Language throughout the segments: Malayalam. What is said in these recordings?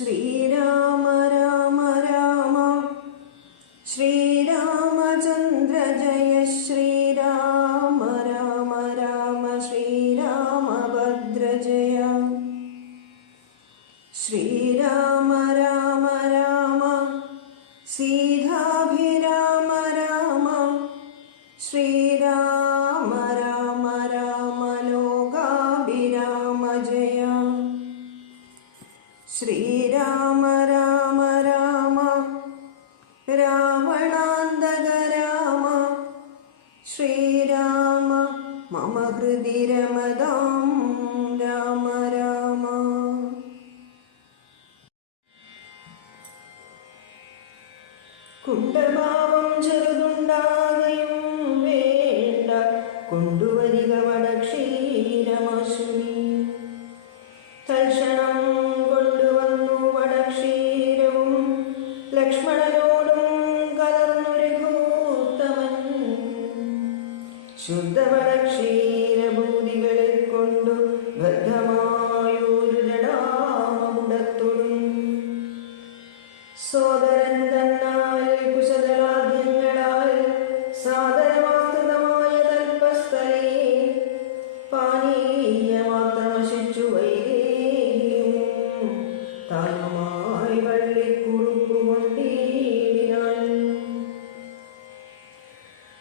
ശ്രീരാമ രാമ രാമ ശ്രീരാമചന്ദ്ര ജയ ശ്രീരാമ രാമ രാമ ശ്രീരാമഭദ്ര ജയ ശ്രീരാമ രാമ രാമ സീതാഭിരാമ രാമ ശ്രീരാമ രാമ രാമ ലോകാഭിരാമ ജയ ശ്രീരാമ രാമ രാമ രാവണാന്തക രാമ ശ്രീരാമ മമ ഹൃദി രമതാം രാമ രാമ. കുണ്ടഭാവം ചെറുതുണ്ടാകയും വേണ്ട കൊണ്ടുവരിക വടക്ഷീരമാശുനി. തൽക്ഷണം കൊണ്ടുവന്നു വടക്ഷീരവും ലക്ഷ്മണനോടും കലർന്നു രഘൂത്തമൻ. ശുദ്ധവടക്ഷീരഭൂതികളെ കൊണ്ടു ബദ്ധമായൊരു ജടാമകുടത്തോടും സോദരൻ തന്നാൽ കുശലാദ്യങ്ങളാൽ സാദരമാസ്തമായ തൽപസ്ഥലേ പാനീയമാത്രമശിച്ചു വൈദേഹിയും താനുമായി വള്ളിക്കുറുപ്പുകൊണ്ടിനാൻ.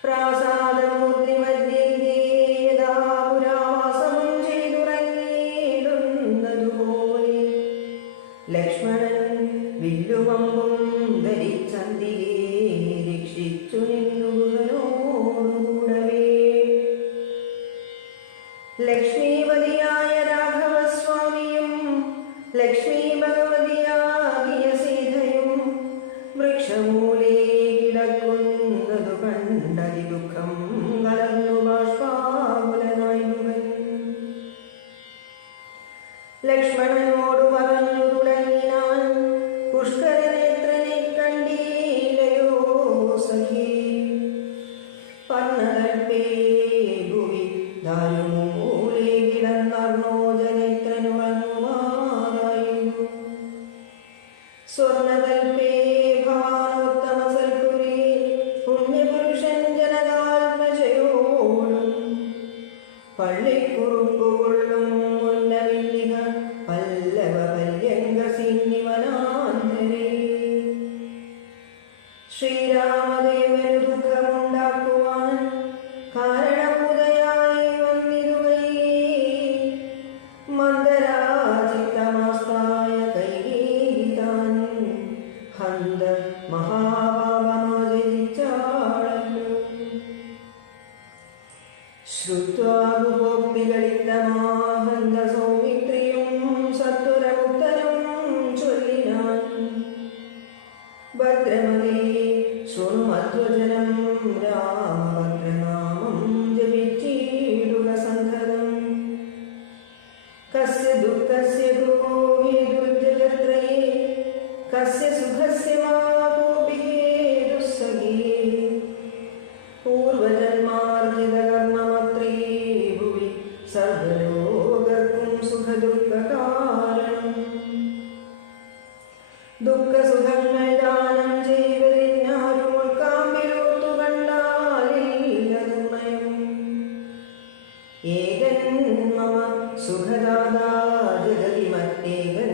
പ്രാസാദമൂർത്തിമധ്യേതാപുരാവാസവും ചെയ്തുറങ്ങിയിടുന്നതുപോലെ ലക്ഷ്മണൻ വില്ലുവമ്പും ധരിച്ചന്തികെ രക്ഷിച്ചു നിന്നു ഗുഹനോടുകൂടവേ. ലക്ഷ്മീപതിയായ രാഘവസ്വാമിയും ലക്ഷ്മീ ഭഗവതിയാകിയ സീതയും വൃക്ഷമൂലേ കിടക്കുന്നതു കണ്ടതി ദുഃഖം കലർന്നു ബാഷ്പാകുലനായി മുഖൻ. ലക്ഷ്മണനോട് പറഞ്ഞു തുടങ്ങിനാൻ, പുഷ്കരനേത്രനെ കണ്ടീലയോ സഖി. പർണകൽപ്പേ ഭുവി ദാരുമൂലേ കിടന്നർണോജനേത്രനുറങ്ങുമാറായിരുന്നു. സ്വർണകൽപ്പേ ഭവാനോത്തമ സൽപുരേ പുണ്യപുരുഷൻ ജനകാത്മജയോടും പള്ളിക്കുറുപ്പുകൊള്ളും മുന്നമില്ലിക പല്ലവ പര്യങ്കസീനിവനാന്തരേ. ശ്രീരാമദേവന് ദുഃഖമുണ്ടാക്കുവാൻ കാരണഭൂതയായി വന്നിരുവൈ. മന്ദരാചിത്തമാസ്തായ കൈകേയിതാൻ ഹന്ത മഹാപാപമാചരിച്ചാളല്ലോ. ശ്രുത്വാ ഗുഹോക്തികളിത്തമാഹന്ത സൗമിത്രിയും സത്വരമുക്തനും ചൊല്ലിനാൻ, ഭദ്രമതേ ശൃണുമധ്വജനം രാമഭദ്രനാമം ജപിച്ചിടുക സന്തതം. കസ്യ ദുഃഖസ്യ ഭുവോ ഹേതുർജഗത്രയേ കസ്യ സുഖസ്യ മാ കോപി ഹേതുസ്സഖേ. പൂർവജന്മാർജിതകർമ്മമത്രേ ഭുവി സർവലോകർക്കും സുഖദുഃഖകാരണം. ദുഃഖസുഖങ്ങൾ ദാനം ചെയ്വതിനാരും ഉൾക്കാമ്പിലോർത്തു കണ്ടാലില്ല നിർണയം. ഏകൻ മമ സുഖദാതാ ജഗതി മറ്റേകൻ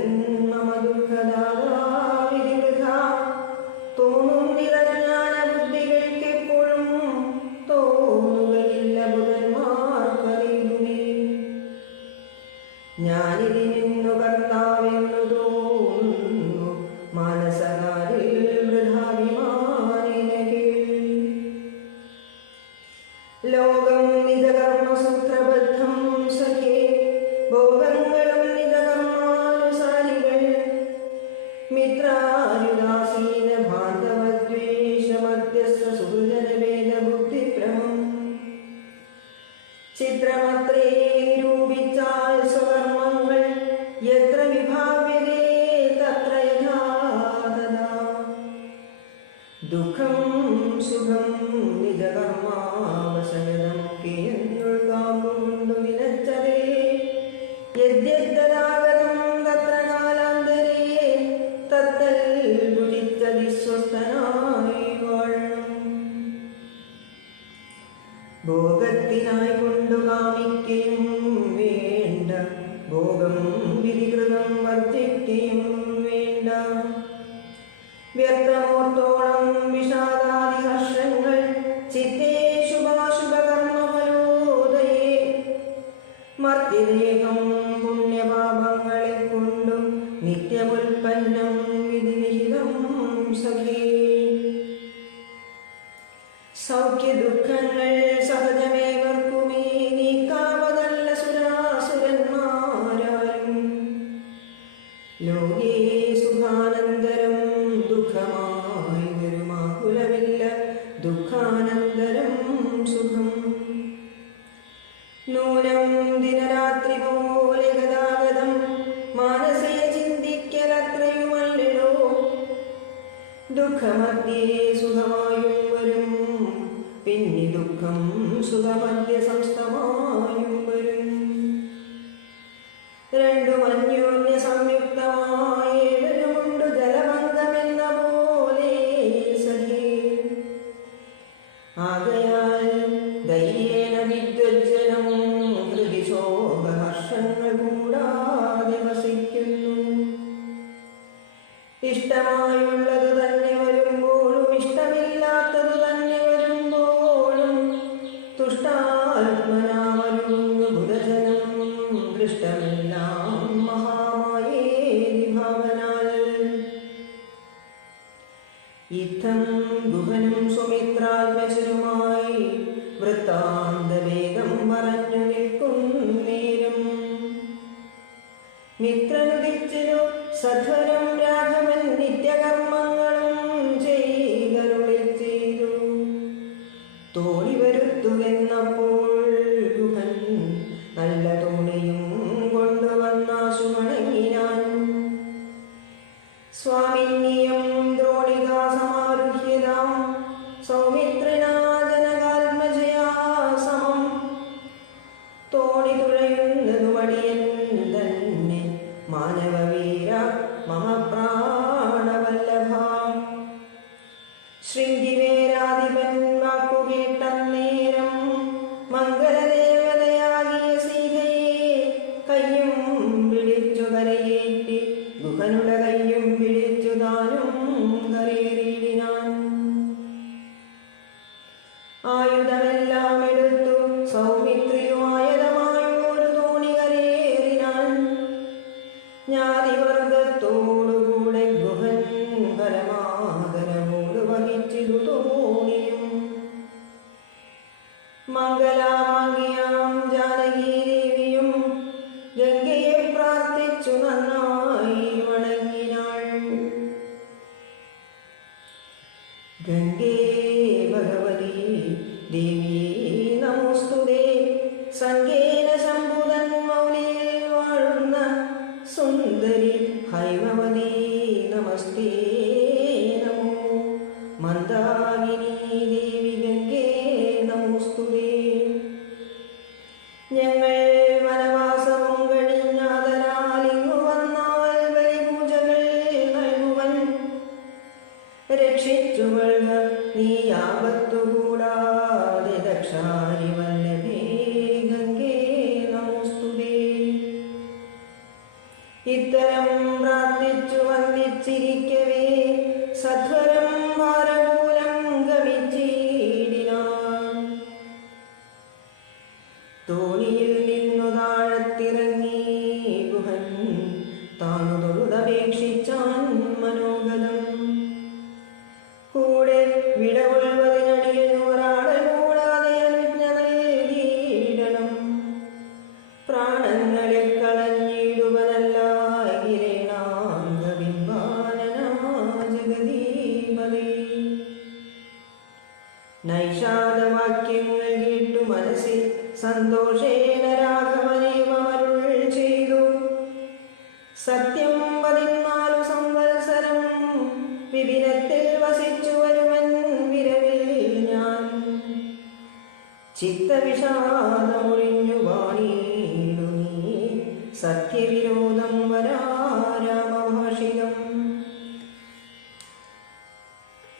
മമ ദുഃഖദാതാ വിധിവൃഥാ. തോന്നും നിരജ്ഞാന ബുദ്ധികൾക്കെപ്പോഴും തോന്നുകയില്ല ബുധന്മാർക്കറിയുമേ. ഞാനിതി നിന്നു കർത്താവെന്നു തോന്നുന്നു മാനസകാരിൽ വൃഥാഭിമാനേന കേൾ. ലോകം നിജകർമ്മസൂത്രബദ്ധം സഖേ ഭോഗങ്ങളും നിജകർമാനുസാരികൾ. മിത്രാരുദാസീന ഭാന്തവദ്വേഷമധ്യസ്ഥ സുഹൃജനവേദബുദ്ധിഭ്രമം. ചിത്രമത്രേ നിരൂപിച്ചാൽ സ്വകർമ്മങ്ങൾ യത്ര വിഭാവ്യതേ തത്ര യഥാ ഭോഗം വിധികൃതം വർദ്ധിക്കുകയും വേണ്ട. വ്യർത്ഥമോർത്തോളം വിഷാദാദി ഹർഷങ്ങൾ ചിത്തേ ശുഭാശുഭകർമ്മഫലോദയേ. മർത്യദേഹം പുണ്യപാപങ്ങളെ കൊണ്ടും നിത്യമുൽപ്പന്നം വിധിവിഹിതം സഖേ. സൗഖ്യദുഃഖങ്ങൾ സഹജമേവർക്കുമേ നീക്കാവതല്ല സുരാസുരന്മാരാലും. ലോകേ സുഖാനന്തരം ദുഃഖമായി വരുമാകുലമില്ല ദുഃഖാനന്തരം സുഖം. നൂനം ദിനരാത്രി പോലെ ഗതാഗതം മാനസേ ചിന്തിക്കലത്രയുമല്ലോ. ദുഃഖമധ്യേ സുഖമായും വരും പിന്നെ ദുഃഖം സുഖമധ്യ സംസ്ഥമായും വരും. രണ്ടും അന്യോന്യ സംയുക്തമായേവരുമുണ്ട് ജലബന്ധമെന്ന പോലെ സഖേ. ആകയാൽ ധൈര്യേണ വിദ്വജ്ജനം ഹൃദി ശോകഹർഷങ്ങൾ കൂടാതെ വസിക്കുന്നു. ഇഷ്ടമായുള്ളത് തന്നെ വരുമ്പോഴും ഇഷ്ടമില്ലാത്തത് തന്നെ വരുമ്പോഴും തുഷ്ടാത്മനാമരുന്നു ബുധജനം ദൃഷ്ടമെല്ലാം മഹാമായേതി ഭാവനാൽ. ഇത്തം ഗുഹനും സുമിത്രാത്മജനുമായി വൃത്താന്തവേദം പറഞ്ഞു നിൽക്കുന്നേരം മിത്രനുദിച്ചു സധ്വരം രാഘവൻ നിത്യകർമ്മങ്ങളും ചെയ്തരുളി ചെയ്തു. തോണി വരുത്തുവെന്നപ്പോൾ ഗുഹൻ നല്ല തോണിയും കൊണ്ടുവന്നാശു മടങ്ങിനാൻ. സ്വാമിന്യം ദ്രോണികാ സമാരുഹ്യതാം സൗമിത്രിണാ ജനകാത്മജയാ സമം. തോണി തുഴയുന്നതു മടിയൻ തന്നെ മാനവവീര മമ പ്രാണവല്ലഭ. ശൃംഗിവേരാധിപൻ വാക്കുകേട്ടന്നേരം മംഗലദേവതയാകിയ സീതയെ കയ്യും പിടിച്ചു കരയേറ്റി ഗുഹനുടെ കയ്യും പിടിച്ചു താനും കരയേറിയിടിനാൻ. ആയുധമെല്ലാം എടുത്തു സൗമിത്രിയുമായതമായൊരു തോണി കരയേറിനാൻ. ജ്ഞാതിവർഗത്തോടുകൂടെ ഗുഹൻ പരമാദരമോട് വഹിച്ചിതു തോണിയും. മംഗലാമാംഗിയാം ജാനകീദേവിയും ഗംഗയെ പ്രാർത്ഥിച്ചു നന്നായി വണങ്ങിനാൾ. ഗംഗേ ഭഗവതി ദേവിയേ നമോസ്തുതേ. സംഗേന ശംഭുതൻ മൗലിയിൽ വാഴുന്ന സുന്ദരി ഹൈമവതി നമസ്തേ നമോ. മന്ദാകിനി ദേവി ഗംഗേ നമോസ്തുതേ. ഞങ്ങൾ വനവാസവും കഴിഞ്ഞാതനാലിങ്ങു വന്നാൽ ബലിപൂജകൾ നൽകുവൻ. രക്ഷിച്ചുകൊള്ളുക നീ ആപത്തുകൂടാതെ ദക്ഷാരി വല്ലഭേ ഗംഗേ നമോസ്തുതേ. ഇത്തരം പ്രാർത്ഥിച്ചു വന്ദിച്ചിരിക്കവേ സധ്വരം ഭാരമൂലം ഗമിച്ചിടിനാൻ. തോണിയിൽ നിന്നു താഴത്തിറങ്ങി ഗുഹൻ താനു തൊഴുതപേക്ഷിച്ചാൻ മനോഗതം. കൂടെ വിടകൊള്ളുവതിനടിയനു ഒരാളെ കൂടാതെ അനുജ്ഞ നൽകിയിടണം. പ്രാണങ്ങളെ കളഞ്ഞിടുവനല്ലാകിരേണാംഗബിംബാനനാ ജഗദീപതേ. നൈഷാദവാക്യങ്ങൾ കേട്ടു മനസ്സിൽ സന്തോഷേണ രാഘവനേവമരുൾ ചെയ്തു. സത്യം 14 സംവത്സരം വിപിനത്തിൽ വസിച്ചു വരുമൻ വിരവിൽ ഞാൻ. ചിത്തവിഷാദമൊഴിഞ്ഞു വാണിയിടു നീ സത്യവിരോധം വരാരാമഭാഷിതം.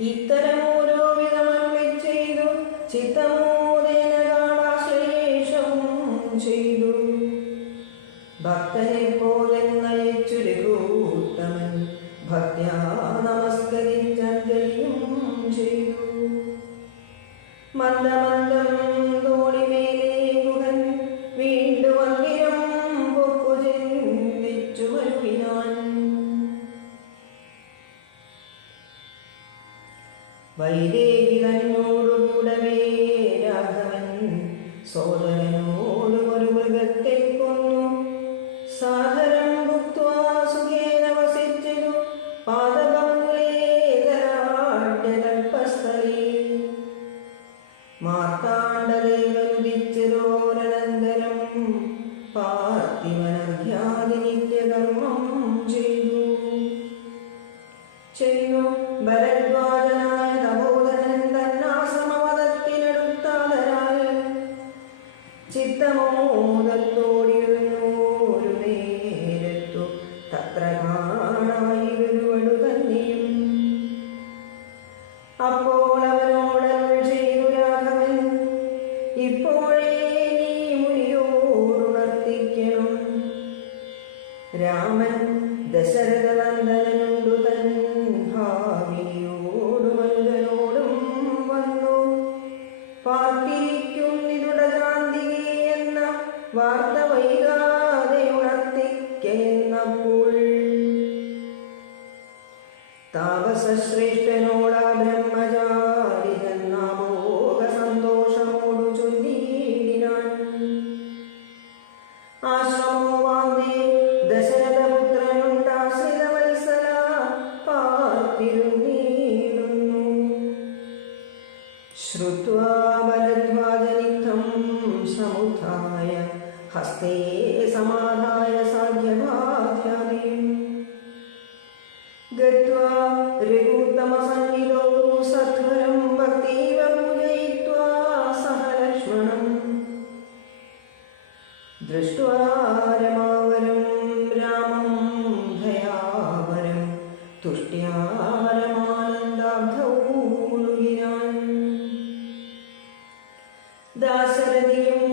ഇത്തരമോരോ വിധമരുളി ചെയ്തു ചിത്തമോദേന കാളാശ്ലേഷവും ചെയ്തു. ഭക്തനെ പോലെന്നയച്ചു രഘൂത്തമൻ ഭക്ത്യാ നമസ്കരിച്ചഞ്ജലിയും ചെയ്തു. മന്ദമന്ദം തോണിമേലെ ഗുഹൻ വീണ്ടും അന്തിരം പൊക്കു ചിന്തിച്ചു വരുവിനാൻ. വൈദേഹി തന്നോടുകൂടവേ രാഘവൻ സോദരനോടും ഒരു മൃഗത്തെ കൊന്നു. സാദരം ഭുക്ത്വാ സുഖേന വസിച്ചിതു പാദപംഗളേതരാഢ്യതൽപസ്ഥലേ. മാർത്താണ്ഡദേവനുദിച്ചിരോരനന്തരം പാർത്ഥിവനർഘ്യാദി നിത്യകർമ്മം ചെയ്തു. ഭരദ്വാജനായ തപോധനൻ തന്നാശ്രമവദത്തിനടുത്താദരാൽ ചിത്തമോദത്തോടിരുന്നു. ഒരു നേരത്തു തത്ര കാണായി ഒരുവടു തന്നെയും. അപ്പോൾ അവനോടരുൾ ചെയ്തു രാഘവൻ, ഇപ്പോഴേ നീ മുനിയോടുണർത്തിക്കണം. രാമൻ ദശരഥനന്ദനുണ്ടു തൻ ഭാവിനിയോടും അനുജനോടും വന്നു. പാർത്തിരിക്കും നിരുടകാന്തികേ എന്ന വാർത്ത വൈകാതെ ഉണർത്തിക്കെന്നപ്പോൾ താപസശ്രേഷ്ഠനോടാ ബ്രഹ്മചാരി ജന്മഭോഗ സന്തോഷമോടു ചൊല്ലിയിടിനാൻ. ആശ്രമോ വാന്ദേ ദശരഥപുത്രനുണ്ടാശ്രിതവത്സല പാർത്തിരുന്നീടുന്നു. ശ്രുത്വാ ഭരദ്വാജനിത്തം സമുദ്ധായ ഹസ്തേ സമാധായ സാധ്യഭാധ്യാദിം. ഗത്വാ രഘൂത്തമസന്നിധോ സത്വരം ഭക്തീവ പൂജയിത്വാ സഹ ലക്ഷ്മണം. ദൃഷ്ട്വാ രമാവരം രാമം ഭയാവരം തുഷ്ട്യാ പരമാനന്ദാബ്ധൗ മുഴുകിനാൻ. ദാശരഥിയും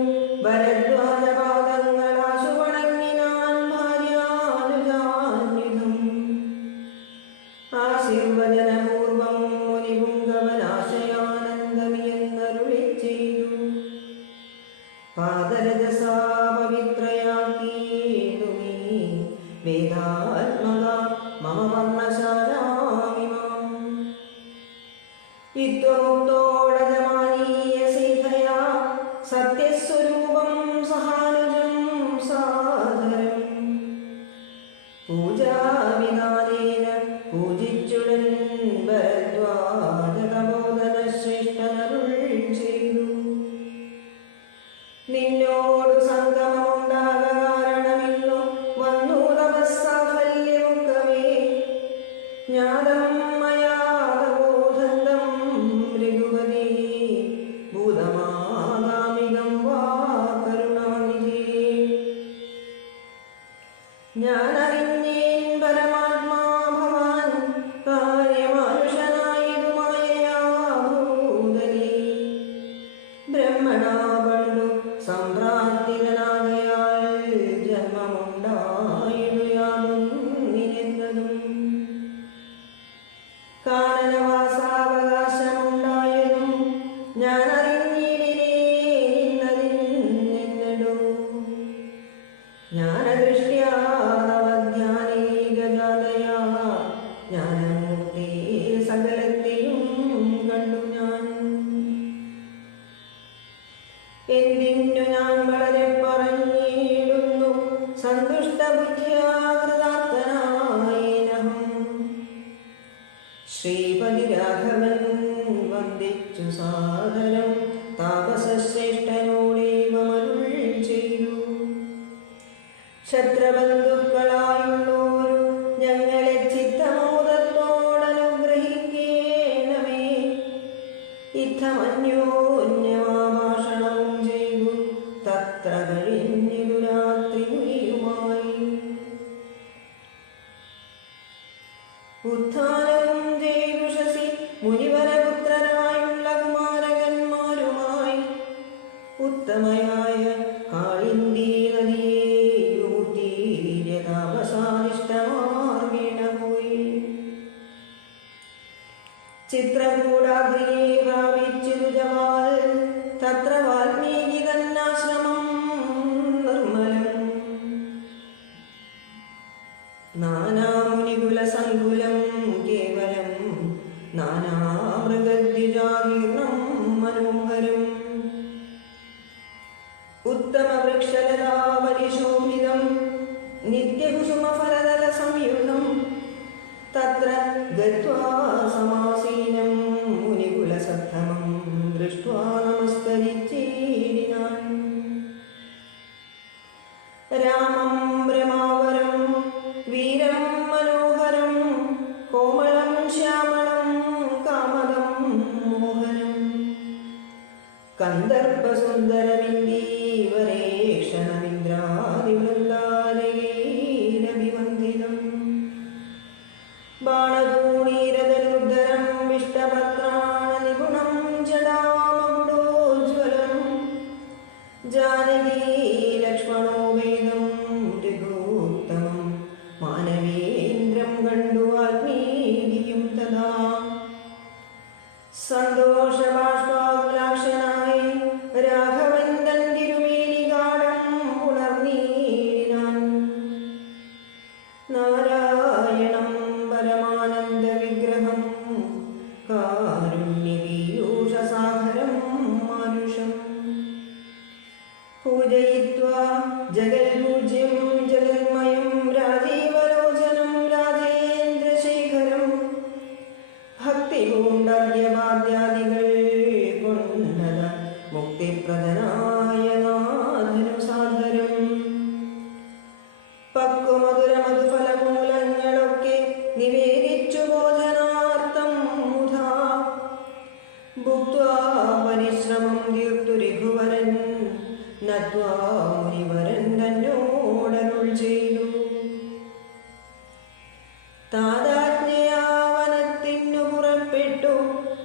ഭരദ്വാജപാദങ്ങളാശു വണങ്ങിനാൻ ഭാര്യാനുജാന്വിതം. ആശീർവചനപൂർവം മുനിപുങ്കവനാശയാനന്ദമിയെന്നരുളി ചെയ്തു. പാദരജസാ പവിത്രയാക്കീതു നീ വേദാത്മക മമ വർണ്ണശാലാമിമാം. ഇത്വമുക്തോടജമാനീയ സീതയാ സത്യസ്വരൂപം സഹാനുജം സാദരം. പൂജാവിധാനേന പൂജിച്ചുടൻ ഭരദ്വാജതപോധന ശ്രേഷ്ഠനരുൾ ചെയ്തു. നിന്നോടു സംഗമമുണ്ടാക കാരണമിന്നു വന്നു തപസ്സാഫല്യമൊക്കവേ. ജ്ഞാതം മയാ തപോധന്തം രഘുപതി ഭൂതമാഗാമികം വാ കരുണാനിധേ. ഞാനറിഞ്ഞേൻ പരമാത്മാ ഭവാൻ കാര്യമാനുഷനായതുമായയാ ഭൂതലേ. ബ്രഹ്മണാ പണ്ടു സംഭ്രാന്തിതനാകയാൽ ജന്മമുണ്ടായിടു യാതൊന്നിനെന്നതും. കാനനവാസാവകാശമുണ്ടായതും ഞാനറിഞ്ഞിടിനേന്നതിന്നെന്നടോ. ജ്ഞാനദൃഷ്ട്യാ നവധ്യാനീകജാതയാ ജ്ഞാനമൂർത്തേ സകലത്തെയും കണ്ടു ഞാൻ. എന്തിനു ഞാൻ വളരെ പറഞ്ഞിടുന്നു സന്തുഷ്ടബുദ്ധ്യാ കൃതാർത്ഥനായേനഹം. ശ്രീപതി രാഘവൻ വന്ദിച്ചു സാദരം താപസശ്രേഷ്ഠനോടേവമരുൾ ചെയ്തു. ക്ഷത്രബന്ധുക്കളായുള്ളോരു ഞങ്ങളെ ചിത്തമോദത്തോടനുഗ്രഹിക്കേണമേ. ഇത്തമന്യോന്യമാഭാഷണവും ചെയ്തു തത്ര കഴിഞ്ഞിതു രാത്രി മുനിയുമായി. ഉത്ഥാനവും ചെയ്തു ശശി മുനിവരപുത്രരായുള്ള കുമാരകന്മാരുമായി ഉത്തമയായ കാളിന്ദീ നദിയേയൂത്തീര്യ ചിത്രകൂടാഗ്രിയെ പ്രാപിച്ചിരുജവാൽ തത്ര വാൽമീകി തന്നാശ്രമം നിർമ്മലം നാനാമുനികുലസങ്കുലം കേവലം നാനാമൃഗദ്വിജാകീർണം മനോഹരം ഉത്തമവൃക്ഷലതാപരിശോഭിതം നിത്യകുസുമഫലദലസംയുതം തത്ര ഗത്വാ സമാസീനം മുനികുലസത്തമം ദൃഷ്ട്വാ നമസ്കരിച്ചീടിനാൻ രാമം രമാവരം വീരം മനോഹരം കോമളം ശ്യാമളം കാമദം മോഹനം കന്ദർപ്പസുന്ദരമിന്ദീവരേക്ഷണമിന്ദ്രാദിവൃന്ദാരകൈരഭിവന്ദിതം ബാണധൂണീരതനുദ്ധരം വിഷ്ടപത്രാണനിപുണം ജടാമകുടോജ്വലം ജാനകീ ലക്ഷ്മണോ വേദം രഘൂത്തമം മാനവേന്ദ്രം കണ്ടു വാൽമീകിയും തഥാ സന്തോഷബാഷ്പാകുലാക്ഷനായി രാഘവൻ തൻ തിരുമേനികാടം പുണർന്നീടിനാൻ നാരായണം പരമാനന്ദ വിഗ്രഹം കാരുണ്യപീയൂഷസാഗരം മാനുഷം പൂജയിത്വാ ജഗൽപൂജ്യം ജഗന്മയം രാജീവലോചനം രാജേന്ദ്രശേഖരം ഭക്തിപൂണ്ടർഘ്യവാദ്യാദികൾ കൊണ്ടത മുക്തിപ്രദനായ നാഥനു സാദരം പക്വമധുരമധുഫലമൂലങ്ങളൊക്കെ നിവേദിച്ചു ഭോജനാർത്ഥം മുധാ ഭുക്ത്വാ പരിശ്രമം തീർത്തു രഘുവരൻ നത്വാ മുനിവരൻ തന്നോടരുൾ ചെയ്തു താതാജ്ഞയാവനത്തിനു പുറപ്പെട്ടു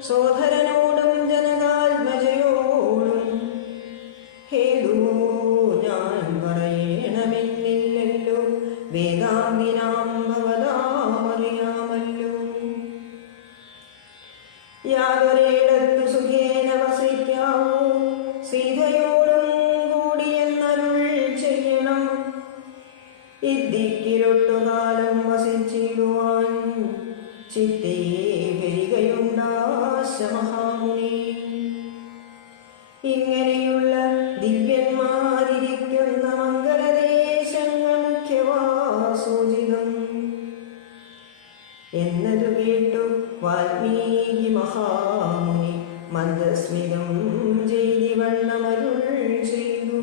സോദരനോടും ജനകാത്മജയോടും ഹേതുവോ ഞാൻ പറയണമെന്നില്ലല്ലോ വേദാന്തിനാം ഭവതാമറിയാമല്ലോ യാതൊരിടത്തു സുഖേന വസിക്കാവൂ സീതയോടും കൂടിയെന്നരുൾ ചെയ്യണം ഇദ്ദിക്കിരൊട്ടുകാലം വസിച്ചിടുവാൻ ചിത്തേ വരികയുണ്ടാശ മഹാമുനി ഇങ്ങനെയുള്ള ദിവ്യന്മാരിയ്ക്കുന്ന മംഗളദേശങ്ങൾ മുഖ്യവാസൂചിതം എന്നതു കേട്ടു വാൽമീകി മഹാമുനി മന്ദസ്മിതം ചെയ്തിവണ്ണമരുൾ ചെയ്തു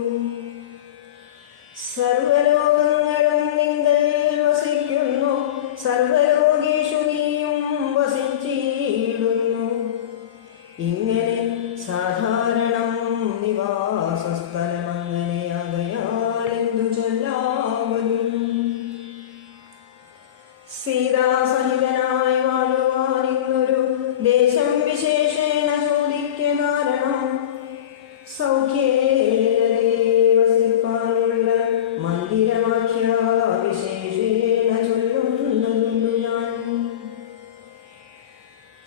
സർവലോകങ്ങളും നിങ്കൽ വസിക്കുന്നു സർവലോകേഷു നീയും വസിച്ചിടുന്നു ഇങ്ങനെ സാധാരണം നിവാസസ്ഥലമങ്ങനെയാകയാലെന്തു ചൊല്ലാവതും സീതാസഹിതനായി വാഴുവാനിന്നൊരു ദേശം വിശേഷേണ ചോദിക്ക കാരണം സൗഖ്യേന വസിപ്പാനുള്ള മന്ദിരമാഖ്യ വിശേഷേണ ചൊല്ലുന്നതുണ്ടു ഞാൻ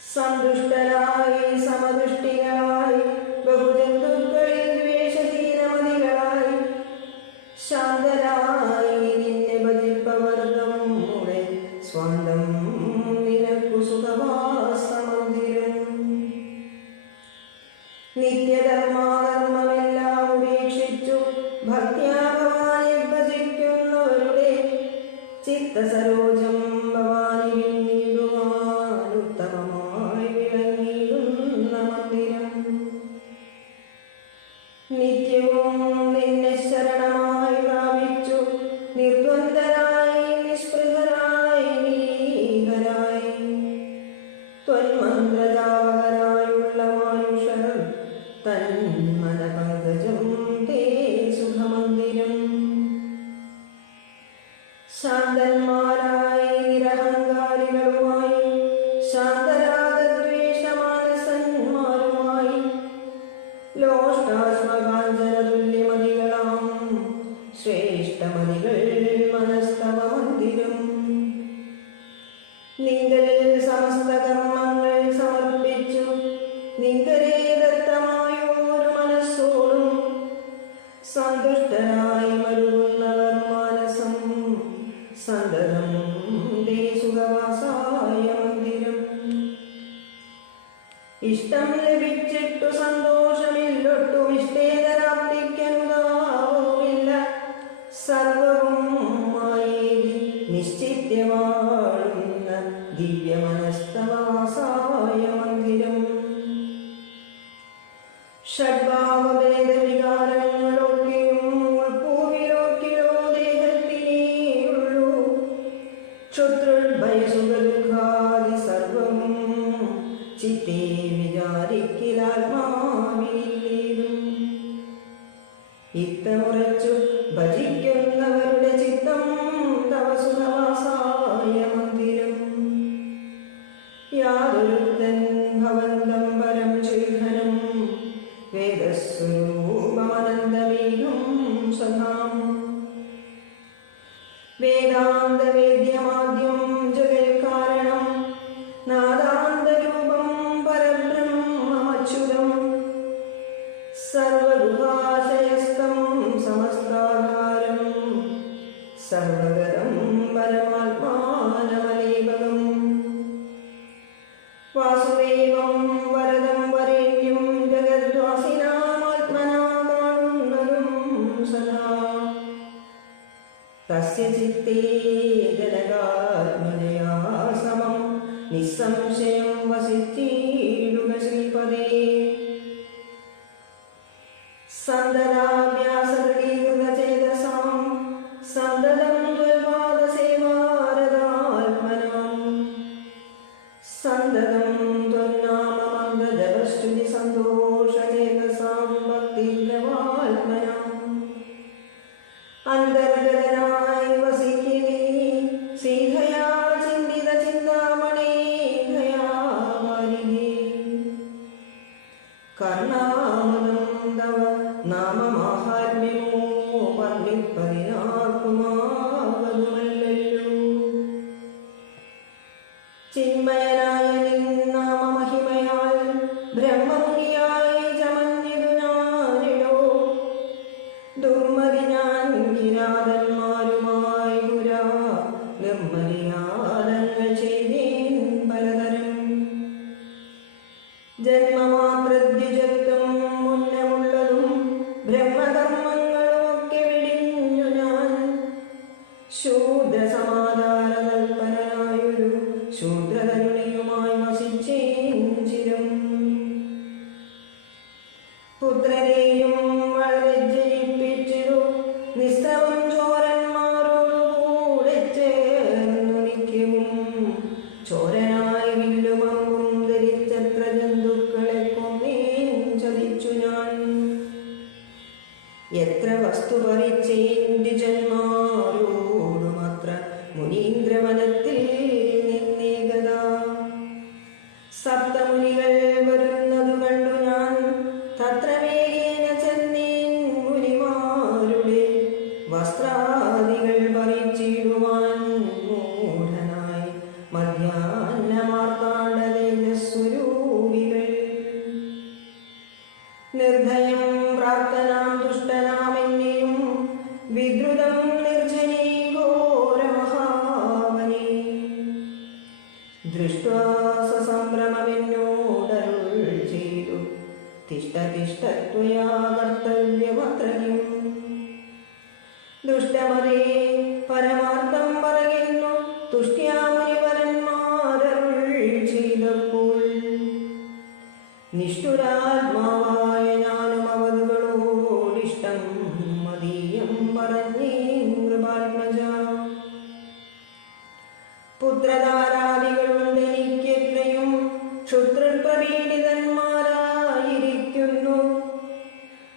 സന്തുഷ്ടരായി സമദുഷ്ടികളായി ബഹുജന്തുക്കളിൽ ദ്വേഷഹീനമതികളായി ശാന്തരായി നിന്നെ ഭജിപ്പവർഗം മുടെ സ്വന്തം നിനക്കു സുഖവാസമന്ദിരം നിത്യധർമാധർമ്മമെല്ലാം ഉപേക്ഷിച്ചു ഭക്ത്യാ ഭവാനെ ഭജിക്കുന്നവരുടെ ചിത്തസരോജം ഭവാനി പിന്നിടുവാൻ ഉത്തമമായി വിളങ്ങിയിടുന്ന മന്ദിരം നിത്യവും നിന്നെ ശരണമായി പ്രാപിച്ചു നിർദ്വന്ദ്വരായി നിഷ്പൃഹരായി നീകരായി ത്വന്മന്ത്രജാവകരായുള്ള മാനുഷർ തന്മനപങ്കജം തേ സുഖമന്ദിരം ശാന്തന്മാരായി നിരഹങ്കാരികളുമായി ശാന്തരാഗദ്വേഷമാനസന്മാരുമായി ലോഷ്ടാശ്മകാഞ്ചനതുല്യമതികളാം ശ്രേഷ്ഠമതികൾ മനസ്തവ മന്ദിരം നിങ്കൽ സമസ്ത കർമ്മങ്ങൾ സമർപ്പിച്ചു സന്തതം തേ സുഖവാസായ മന്ദിരം. ഇഷ്ടം ലഭിച്ചിട്ടു സന്തോഷമില്ലൊട്ടും ഇഷ്ടേതരാപ്തിക്കനുതാവുമില്ല. സർവവുമായി നിശ്ചിത്യമാളുന്ന ദിവ്യമനസ്തവവാസായ മന്ദിരം. ഷഡ്ഭാവഭേദ വികാരങ്ങളൊക്കെയും ഉൾപ്പൂവിലൊക്കിലോ ദേഹത്തിനേയുള്ളൂ. ക്ഷുദ്രുഭയസുഖദുഃഖാദി സർവവും ചിത്തേ വിചാരിക്കലാത്മാവിനില്ലേതും. ഇത്തമുറച്ചു ഭജിക്കുന്നവരുടെ ചിത്തം തവ സുഖവാസായ മന്ദിരം. യാതൊരുത്തൻ ഭവന്തം പരം ചൈതന്യം വേദസ്വരൂപമനന്തമേകം സദാം. വേദാന്തവേദ്യമാദ്യം ജഗൽക്കാരണം നാദാന്തരൂപം പരബ്രഹ്മമച്യുതം. സർവദുഃഖാശയസ്തം സമസ്താധാരം സർവഗതം പരമാത്മാനമലേപകം. വാസുദേവം വരദം വരേണ്യം ജഗദ്വാസിനാമാത്മനാ കാണുന്നതും സദാ. തസ്യ ചിത്തേ ജനകാത്മജയാ സമം നിസ്സംശയം വസിച്ചിടുക ശ്രീപദേ. സന്തതാഭ്യാസകൃതചേതസാം സന്തതം ത്വൽപാദസേവാരതാത്മനാം. സന്തതം ത്വന്നാമമന്ദജപസ്തുതി സന്തോഷചേതസാം ഭക്തിർനവാത്മനാം. അന്തർഗതനായി വസിക്കുന്നീ സീതയാ ചിന്തിത ചിന്താമണേ ദയാവാരിധേ. കർണാമദം തവ നാമമാഹാത്മ്യമോ വർണ്ണിപ്പതിനാർക്കുമാവതുമല്ലല്ലോ. ചിന്മയനായ നിന്നാമമഹിമയാൽ ബ്രഹ്മമുനിയായി ചമഞ്ഞിതു ഞാനിടോ. ദുർമതി ഞാൻ കിരാതന്മാരുമായി പുരാ നിർമ്മര്യാദങ്ങൾ ചെയ്തേൻ പലതരം. ജന്മമാത്രദ്വിജത്വം മുന്നമുള്ളതും ബ്രഹ്മകർമ്മങ്ങളുമൊക്കെ വെടിഞ്ഞു ഞാൻ. ശൂദ്രസമാധാനതൽപരനായൊരു ശൂദ്രതരുണിയുമായി വസിച്ചേൻ ചിരം. പുത്രരെയും വളരെ ജനിപ്പിച്ചിരു നിസ്ത്രവം ചോരന്മാരോടുകൂടെ ചേർന്നു നിത്യവും. ചോരനായി വില്ലുമമ്പും ധരിച്ചത്ര ജന്തുക്കളെ കൊന്നേൻ ചതിച്ചു ഞാൻ. എത്ര വസ്തു പരിച്ചേൻ ദ്വിജന്മാരോടുമത്ര മുനീന്ദ്രവനത്തിൽ നിന്നേകദാ. സപ്തമുനികൾ വരുന്നതു കണ്ടു ഞാൻ തത്ര വേഗേന ചെന്നേൻ മുനിമാരുടെ വസ്ത്രാദികൾ പറിച്ചിടുവാൻ. മൂഢനായി മധ്യാഹ്നമാർത്താണ്ഡ തേജസ്വരൂപികൾ. നിർദ്ധയം പ്രാപ്തനാം ദുഷ്ടനാമെന്നെയും വിദ്രുതം നിർജ്ജനേ ഘോരമഹാവനേ. ദൃഷ്ട്വാ സസംഭ്രമമെന്നോടരുൾ ചെയ്തു തിഷ്ഠ തിഷ്ഠ ത്വയാ കർത്തവ്യമത്ര കിം. ദുഷ്ടമതേ പരമാർത്ഥം പറയുന്നു തുഷ്ട്യാ മുനിവരന്മാരരുൾ ചെയ്തപ്പോൾ. നിഷ്ഠുരാത്മാവായ ഞാനും അവധുകളോടിഷ്ടം മതീയം പറഞ്ഞേ കൃപാത്മജ. പുത്രധാരാദികളുണ്ടെനിക്കെത്രയും ക്ഷുദ്രപ്രപീഡിതന്മാരായിരിക്കുന്നു.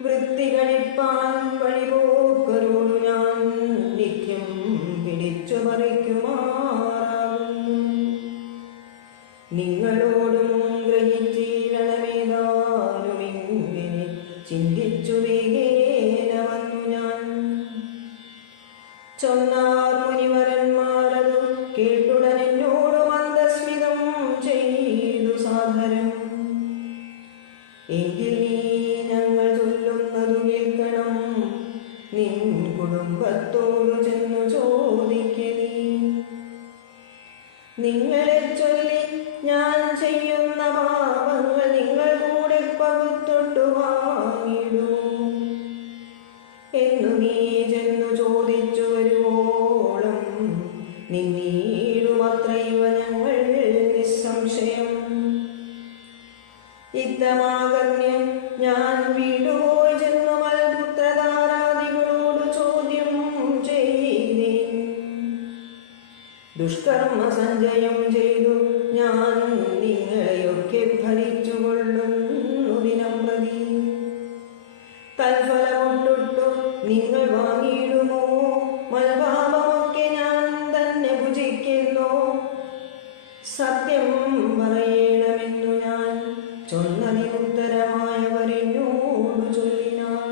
വൃത്തി കഴിപ്പാൻ വഴിപോക്കരോടു ഞാൻ നിത്യം പിടിച്ചു പറിക്കുമാറാകുന്നു. നിങ്ങളോടും ഗ്രഹിച്ചീരണമേതാനുമിങ്ങനെ ചിന്തിച്ചു വേഗേന വന്നു ഞാൻ. ചൊന്നാർ മുനിവരന്മാരതു കേട്ടുടനെന്നോട് മന്ദസ്മിതം ചെയ്തു സാദരം. എങ്കിൽ നീ ഞങ്ങൾ ചൊല്ലുന്നതു കേൾക്കണം. നിൻ കുടുംബത്തോടു ചെന്നു ചോദിക്കേ. നിങ്ങളെ ചൊല്ലി ഞാൻ ചെയ്യുന്ന പാപങ്ങൾ നിങ്ങൾ കൂടെ പകുത്തൊട്ടു വാങ്ങിടൂ എന്നു നീ ചെന്നു ചോദിച്ചു വരുവോളം നിന്നീടുമത്രൈവ ഞങ്ങൾ നിസ്സംശയം. ഇത്തമാകർണ്യ ഞാൻ വീടുപോയി ചെന്നു മൽപുത്രധാരാദികളോട് ചോദ്യം ചെയ്തേ. ദുഷ്കർമ്മ സഞ്ചയം ചെയ്തു ഞാൻ നിങ്ങളെയൊക്കെ ഭരിച്ചുകൊള്ളുന്നു ദിനം പ്രതി. തൽഫലമൊട്ടൊട്ടു നിങ്ങൾ വാങ്ങിയിടുമോ? മൽപാപമൊക്കെ ഞാൻ തന്നെ ഭുജിക്കുന്നു. സത്യം പറയണമെന്നു ഞാൻ ചൊന്നതിനുത്തരമായവരെന്നോടു ചൊല്ലിനാൻ.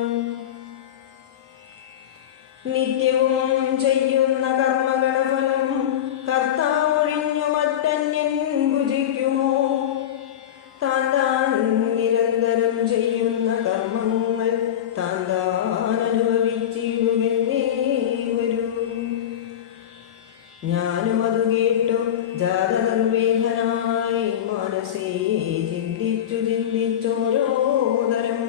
നിത്യവും ചെയ്യുന്ന കർമ്മഗണഫലം കർത്താവൊഴിഞ്ഞു മറ്റന്യൻ ഭുജിക്കുമോ? താൻ താൻ നിരന്തരം ചെയ്യുന്ന കർമ്മങ്ങൾ താൻ താൻ അനുഭവിച്ചിടുമെന്നേ വരൂ. ഞാനും അത് കേട്ടു ജാതനിർവേദനായി മനസ്സേ ചിന്തിച്ചോരോതരം.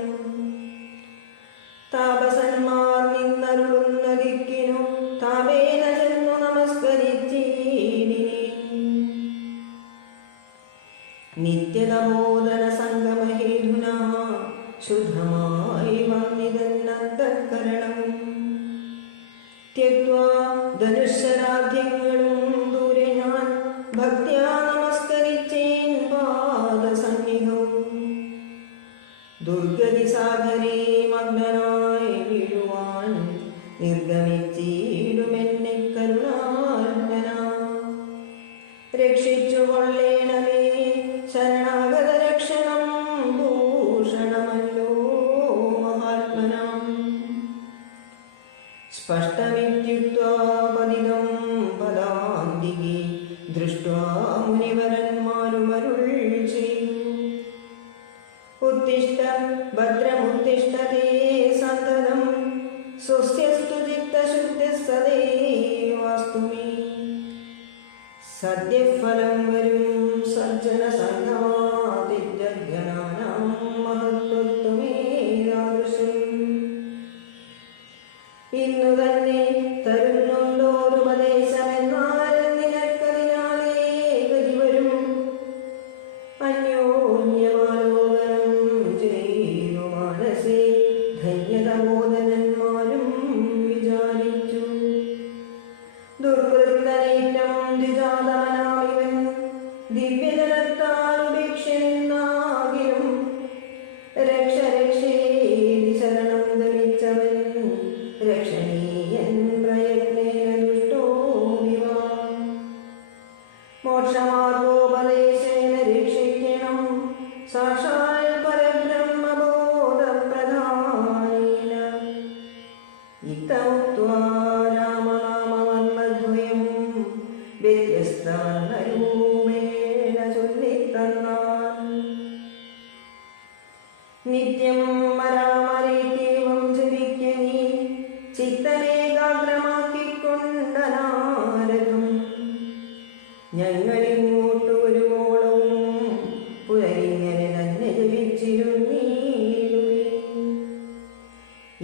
താപസന്മാർ നിന്നരുളുന്ന ദിക്കിനു താപേന ചെന്നു നമസ്കരിച്ചീടിനെ. നിത്യതബോധന സംഗമഹേതുന ശുദ്ധമായി വന്നിതന്നന്തഃകരണം. ത്യക്വാ ധനുഷരാധ്യങ്ങളും ദൂരെ ഞാൻ ഭക്ത്യാ നമസ്കരിച്ചേൻ പാദസന്നിധവും. ദുർഗതി സാഗരേ മഗ്നനായി വീഴുവാൻ നിർഗമിച്ചിടുമെന്നെ കരുണാത്മന. രക്ഷിച്ചു കൊള്ളേണമേ ശരണാഗത രക്ഷണം ഭൂഷണമല്ലോ മഹാത്മനാം. സ്പഷ്ടമിത്യുക്ത്വാ പതിതം പദാന്തികേ ദൃഷ്ട്വാ മുനിവരന്മാരുമരുൾ ചെയ്തു. ഉത്തിഷ്ഠ ഭദ്രമുത്തിഷ്ഠതേ സന്തതം സ്വസ്യസ്തു ചിത്തശുദ്ധിഃ സദൈവാസ്തു മേ. സദ്യഫലം വരും സജ്ജന സംഗമാതിജനാനാം മഹത്വത്വമേതാദൃശം. ഇന്നു തന്നെ തരുന്നുണ്ടോരുപദേശമെന്നാൽ നിനക്കതിനാലേ ഗതി വരും. അന്യോന്യമാലോകനം ചെയ്തു മനസ്സേ ധന്യതബോധനന്മാരും വിചാരിച്ചു. ദുർവൃത്തനേറ്റം ദ്വിജാതമനാമിവൻ ദിവ്യജനത്താൽ ഉപേക്ഷനാകിലും രക്ഷ രക്ഷേതി ശരണം ധരിച്ചവൻ രക്ഷണീയൻ പ്രയത്നേന ദുഷ്ടോ വിവ. മോക്ഷമാർഗോപദേശേന രക്ഷിക്കണം സാക്ഷാൽ പരബ്രഹ്മബോധപ്രധാനേന. ഇത്തമുക്ത്വാ രാമനാമവർണ്ണദ്വയം വ്യത്യസ്തവർണ്ണരൂപേണ ചൊല്ലിത്തന്നാൻ. നിത്യം മരാമരീത്യവം ജപിക്ക നീ ചിത്തമേകാഗ്രമാക്കിക്കൊണ്ടനാരകം. ഞങ്ങളിങ്ങോട്ടു വരുവോളവും പുലരിങ്ങനെ തന്നെ ജപിച്ചിരുന്നീടുവേ.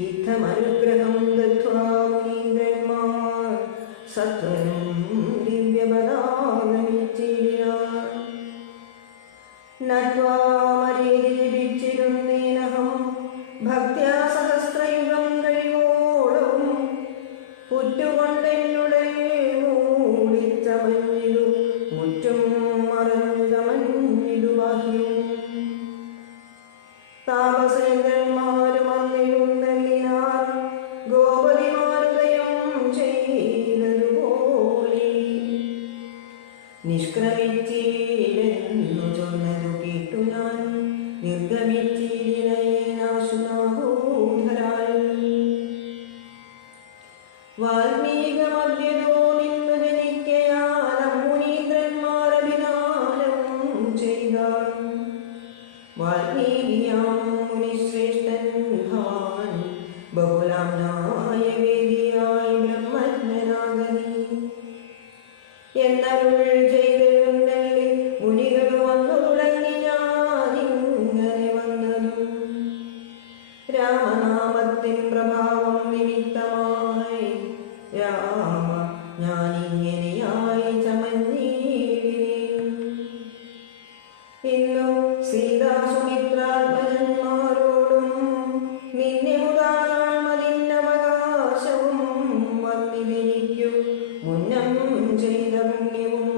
ഇത്തമനുഗ്രഹം ദത്വാ മുനീന്ദ്രന്മാർ സത്വരം ദിവ്യപദാഗമിച്ചിടിനാൻ. നത്വാ മരീചി ജപിച്ചിരുന്നേനഹം ഭക്ത്യാ സഹസ്രയുഗം കഴിവോളവും പുറ്റുകൊണ്ടെന്നുടെ മൂടിച്ചമഞ്ഞിതു മുറ്റും മറഞ്ഞു ചമഞ്ഞിതു ബാഹ്യം. താപസേന്ദ്രന്മാരും വന്നിരുന്നല്ലിനാർ ഗോപതിമാരുദയം ചെയ്തതുപോലെ. നിഷ്ക്രമിച്ചീടെന്നു ചൊന്നതു കേട്ടു ഞാൻ നിർഗമിച്ചീടിനേനാശുനാഭൂധരാൽ. വാൽമീകമദ്യതോ നിന്നു ജനിക്കയാലം മുനീന്ദ്രന്മാരഭിധാനം ചെയ്താൽ. വാൽമീകിയാം മുനിശ്രേഷ്ഠൻ ഭവാൻ ബഹുലാംനായ വേദിയായി ബ്രഹ്മജ്ഞനാഗതി. എന്നരുൾ ചെയ്തെഴുന്നള്ളി മുനികൾ വന്നു തുടങ്ങി. ഞാനിങ്ങനെ വന്നതും രാമനാമത്തിൻ പ്രഭാവം നിമിത്തമായി. രാമ ഞാനിങ്ങനെയായി ചമഞ്ഞീടിനേൻ. ഇന്നു സീതാസുമിത്രാത്മജന്മാരോടും നിന്നെ മുതാമതിന്നവകാശവും വന്നിതെനിക്കു മുന്നം ചെയ്ത പുണ്യവും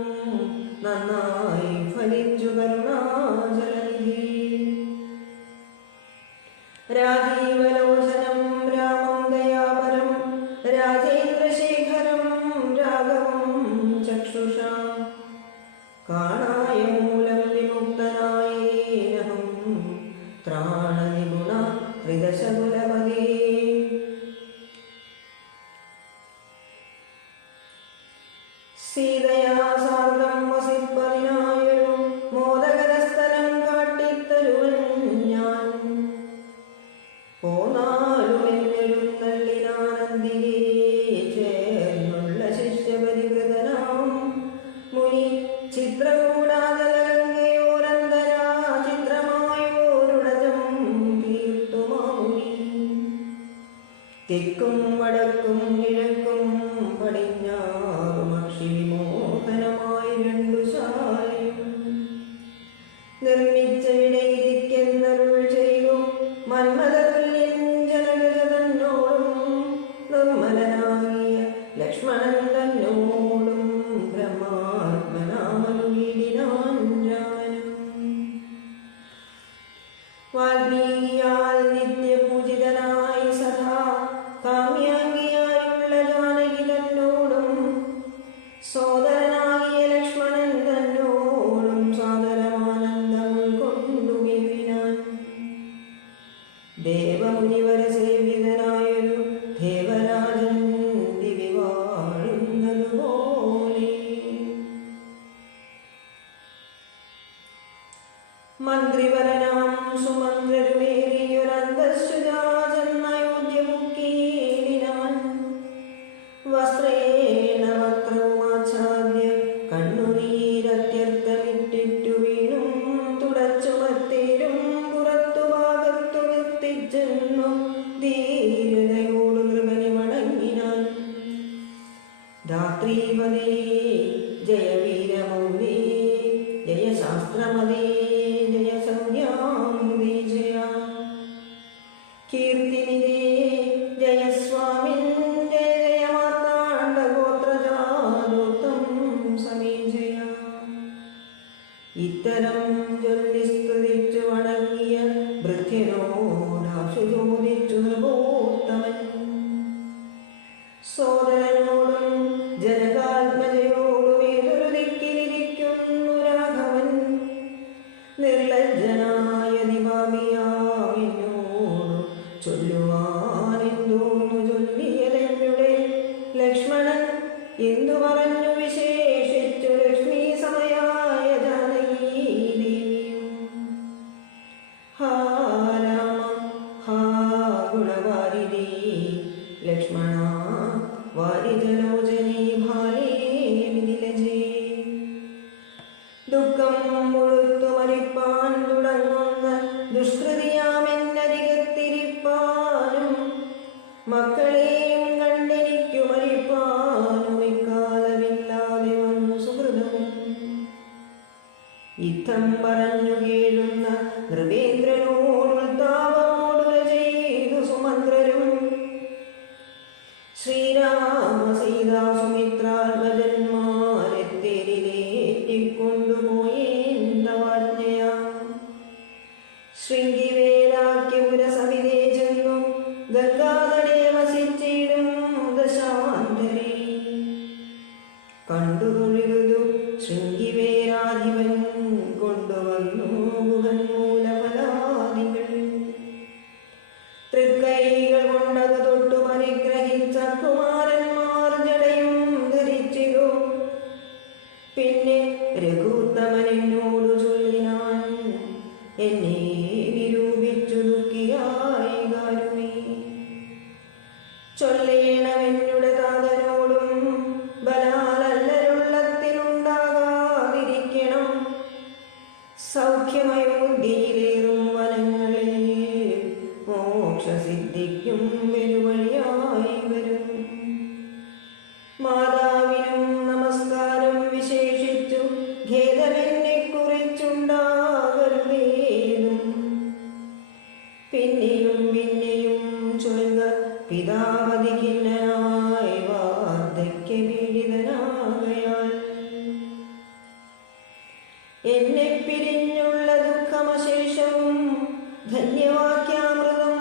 നന്നായി ഫലിച്ചു കരുണാജലനിധി. രാജീവലോചനം രാമം ദയാപരം രാജേന്ദ്രശേഖരം രാഘവം ചക്ഷുഷ കാണായ മൂലം വിമുക്തനായേനഹം ത്രാണനിഗുണ ത്രിദശകുലപതേ. സീതയാ സാർദ്ധം വസിപ്പതിനായൊരു മോദകരസ്ഥലം കാട്ടിത്തരുവൻ ഞാൻ. പോന്നാലുമെന്നെഴുന്നള്ളിനാനന്ദികേ ചേർന്നുള്ള ശിഷ്യപരിവൃതനാം മുനി ചിത്രകൂടാതലങ്കയോരന്തരാ ചിത്രമായോരുടജം തീർത്തുമാമുനി. തെക്കും വടക്കും കിഴക്കും പടിഞ്ഞാറും അക്ഷിവിമോഹനമായി രണ്ടു ശാലയും നിർമ്മിച്ചവിടെയിരിക്കെന്നരുൾ ചെയ്തു. മന്മഥതുല്യൻ ജനകജ തന്നോടും നിർമ്മലനാകിയ ലക്ഷ്മണൻ തന്നോടും ബ്രഹ്മാത്മനാമരുളിനാൻ രാമനും. വാൽമീകിയാൽ നിത്യപൂജിതനായി സദാ കാമ്യാംഗിയായുള്ള ജാനകി തന്നോടും സോദരനാകിയ ലക്ഷ്മണൻ തന്നോടും സാദരമാനന്ദം ഉൾക്കൊണ്ടു മേവിനാൻ. ദേവമുനിവര സേവിതനായൊരു ദേവരാജൻ ദിവി വാഴുന്നതുപോലെ. മന്ത്രിവരനാം സുമന്ത്രരുമേറിയൊരന്തശ്രുജാജന്മയോദ്യമുക്കീടിനാൻ. വസ്ത്രേണ വക്രവുമാച്ഛാദ്യ കണ്ണുനീരത്യർത്ഥമിട്ടിട്ടു വീണും തുടച്ചുമത്തേരും പുറത്തു ഭാഗത്തു നിർത്തിച്ചെന്നു ധീരതയോടു നൃപനെ വണങ്ങിനാൻ. ധാത്രീപദേ ജയ വീരമൗലി ജയ ശാസ്ത്രമതേ ജയ സംജ്ഞാമൃതി ജയ കീർത്തിനിധേ ജയ സ്വാമിൻ ജയ ജയ മാർത്താണ്ഡഗോത്രജാതോത്തം സമേ ജയ. ഇത്തരം ചൊല്ലി സ്തുതിച്ചു വണങ്ങിയ ഭൃത്യനോടാശു ചോദിച്ചു നൃപോത്തമൻ. സോദരനോടും ജനകാത്മജയോടും ഏതൊരു ദിക്കിലിരിക്കുന്നു രാഘവൻ. നിർലജ്ജനായ ദിവാമിയാമിനോടു ചൊല്ലുവാനെന്തോന്നു ചൊല്ലിയതെന്നുടെ ലക്ഷ്മണൻ എന്തു പറഞ്ഞു വിശേഷിച്ചു ലക്ഷ്മി സമയായ ജാനകീ ദേവിയും. ഹാ രാമ ഹാ ഗുണവാരിധി ലക്ഷ്മണ വാരിജലോചനീ ഭാലേ വിനിലജേ. ദുഃഖം മുഴുത്തു മരിപ്പാൻ തുടങ്ങുന്ന ദുഷ്കൃതിയാമെന്നരികത്തിരിപ്പാനും മക്കളെയും കണ്ടെനിക്കു മരിപ്പാനും ഇക്കാലമില്ലാതെ വന്നു സുഹൃതവും. യുദ്ധം പറഞ്ഞു കേഴുന്ന നൃപേന്ദ്രനോടുൽത്താവമോടുര ചെയ്തു സുമന്ത്രരും. ശ്രീരാമ സീതാ സുമിത്രാത്മജന്മാരെ തെരിലേറ്റിക്കൊണ്ടുപോയേന്തവാജ്ഞയാ. ശൃംഗിവേലാക്യപുര സവിതേ ചെന്നു ഗംഗാതടേ വസിച്ചിടും ദശാന്തരേ. കണ്ടു തൊഴുതു ശൃംഗിവേരാധിപൻ കൊണ്ടുവന്നു ഗുഹന്മൂലഫലാദികൾ. തൃക്കൈകൾ കൊണ്ടത് തൊട്ടു പരിഗ്രഹിച്ച കുമാരന്മാർ ജടയും ധരിച്ചിരു. പിന്നെ രഘുത്തമനോടു ചൊല്ലിനാൻ, എന്നെ നിരൂപിച്ചു ദുഃഖിയായി കാരുമേ. ചൊല്ലേണമെന്നുടെ താതനോടും ബലാലല്ലരുള്ളത്തിൽ എന്നെ പിരിഞ്ഞുള്ള ദുഃഖമശേഷം ധന്യവാക്യാമൃതം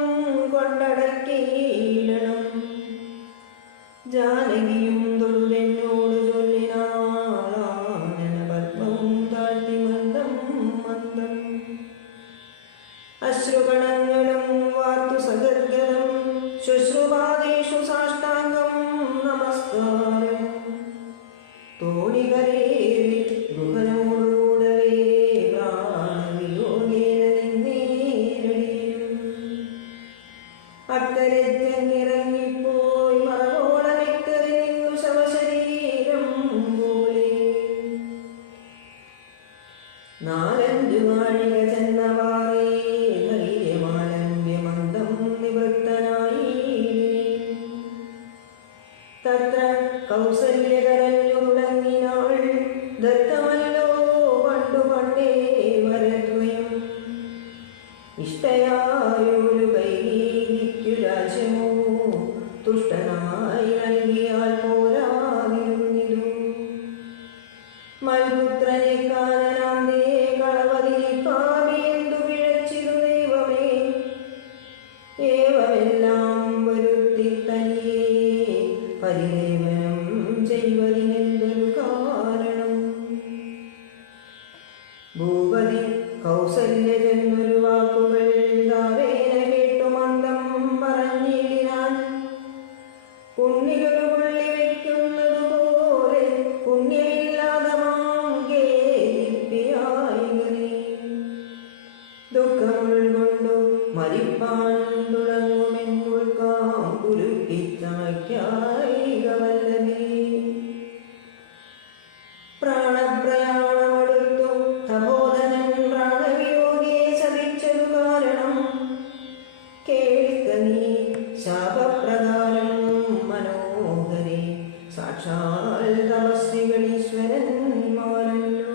കൊണ്ടടക്കിയിടണം. ജാനകിയും തൊഴുതെന്നോട് ചൊല്ലിനാളാനന പത്മവും താഴ്ത്തി മന്ദം മന്ദം. അശ്രുകണങ്ങളും വാർത്തു സഗദ്ഗതം ശുശ്രുപാദേഷു സാഷ്ടാംഗം നമസ്കാരം. തോണികരേറി ഗുഹനോടുകൂടവേ പ്രാണവിയോഗേന നിന്നേരടിയും. അക്കരെ ചെന്നിറങ്ങിപ്പോയി മറവോളമെക്കറി നിന്നു ശവശരീരം പോലെ. 4-5 നാഴിക ചെന്നവാറേ ധൈര്യമാലംബ്യമന്ദം നിവൃത്തനായി. തത്ര കൗസല്യകരഞ്ഞു തുടങ്ങിനാൾ. ദത്തമല്ലോ പണ്ടു പണ്ടേ വരദ്വയം. ഇഷ്ടയായൊരു കൈകേയിക്കു രാജ്യമോ തുഷ്ടനായി നൽകിയാൽ പോരാതിരുന്നിതു. മൽപുത്രനെ കാനനാന്തേ കളവതിരിപ്പാവിയെന്തു പിഴച്ചിതു ദൈവമേ. ഏവമെല്ലാം വരുത്തി തനിയേ പരിദേവനം ചെയ്വതിനെന്തൊരു കാരണം. ഭൂപതി കൗസല്യജെന്നൊരു വാക്കുകൾ ദാവേന കേട്ടു മന്ദം പറഞ്ഞിടിനാൻ. പുണ്ണിലൊരു പുള്ളി വയ്ക്കുന്നതുപോലെ പുണ്യമില്ലാതെ മാങ്കേതിപ്പിയായി. ദുഃഖമുൾകൊണ്ടു മരിപ്പാൻ തുടങ്ങുമെന്നുൾക്കാം കുരുക്കിച്ചമയ്ക്കായികവല്ലവേ. പ്രാണപ്രയാണമെടുത്തു തപോധനൻ പ്രാണവിയോഗേ ശപിച്ചതു കാരണം. കേൾക്ക നീ ശാപപ്രകാരം മനോഹരേ. സാക്ഷാൽ തപസ്വികളീശ്വരന്മാരല്ലോ.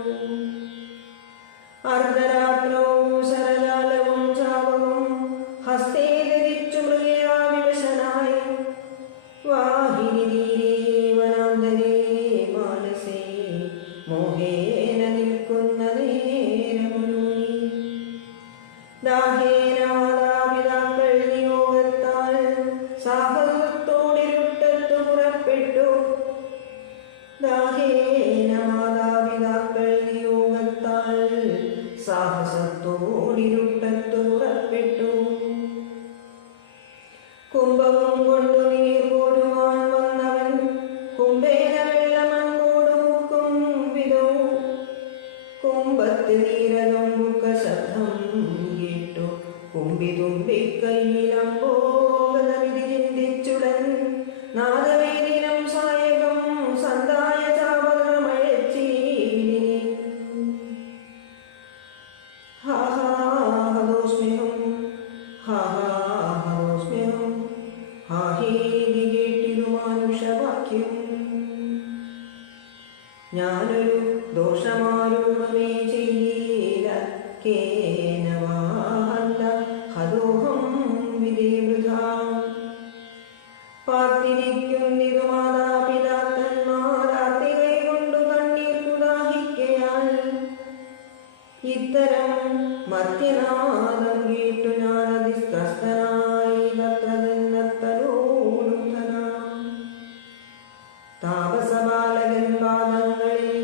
അർദ്ധരാത്രവും ശരജാലവും ചാപവും ഹസ്തേ ധരിച്ചു മൃഗയാ വിവശനായി. വാഹിനി തീരേ വനാന്തരേ മാനസേ മോഹേന നിൽക്കുന്ന നേരമൊരു നീ. ദാഹേന മാതാപിതാക്കൾ നിയോഗത്താൽ സാഹസത്തോടിരുട്ടത്തു പുറപ്പെട്ടു. ദാഹേന മാതാപിതാക്കൾ നിയോഗത്താൽ സാഹസത്തോടിരുട്ടത്തു പുറപ്പെട്ടു. കുംഭവും കൊണ്ടു നീർ പോരുവാൻ വന്നവൻ കുംഭേന വെള്ളമൺകോടു മുക്കും വിധോ. കുംഭത്തിൽ നീരതുമ്പുക്ക ശബ്ദം കേട്ടു. കുമ്പി തുമ്പിക്കൈയിലമ്പോകതവിധി ചിന്തിച്ചുടൻ നാദവേദിനം സായകം സന്തായ ചാപകമയച്ചീനി. ഹാഹാഹദോസ്മ്യഹം ഹാഹാഹദോസ്മ്യഹം ഹാഹേതി കേട്ടിതു മാനുഷവാക്യം. ഞാനൊരു ദോഷമാരോടുമേ ചെയ്ത കേനവാഹന്ത ഹദോഹം വിധിവൃഥാ. പാർത്തിരിക്കുന്നിതു മാതാപിതാക്കന്മാരാർത്തി കൈകൊണ്ടു കണ്ണീർ കുദാഹിക്കയാൽ. ഇത്തരം മർത്യനാദം കേട്ടു ഞാനതിസ്ത്രസ്തനായി തത്രതന്നത്തലോടുധനാ. താപസബാലകൻ പാദങ്ങളിൽ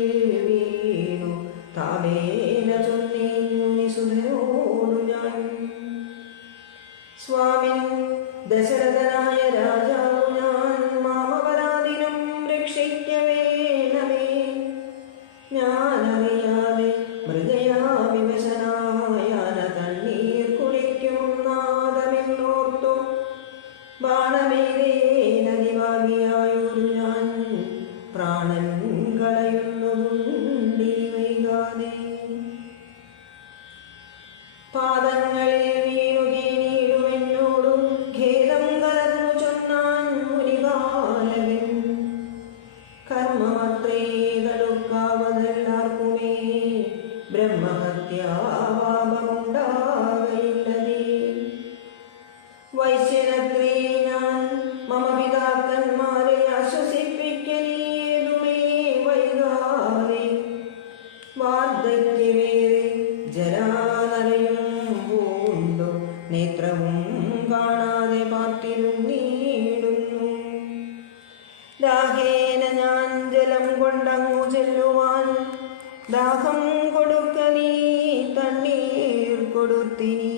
വീണു താപേന ചൊന്നീന്നു നിസുധനോടു ഞാൻ. സ്വാമിൻ ദശരഥനായ രാജാവു ഞാൻ മാമപരാധിനം രക്ഷിക്കവേണമേ. ഞാനറിയാതെ മൃഗയാ വിവശനായ കണ്ണീർ കുളിക്കും നേത്രവും കാണാതെ പാർത്തിരുന്നീടുന്നു. ദാഹേന ഞാൻ ജലം കൊണ്ടങ്ങു ചെല്ലുവാൻ, ദാഹം കൊടുക്ക നീ തണ്ണീർ കൊടുത്തിനി.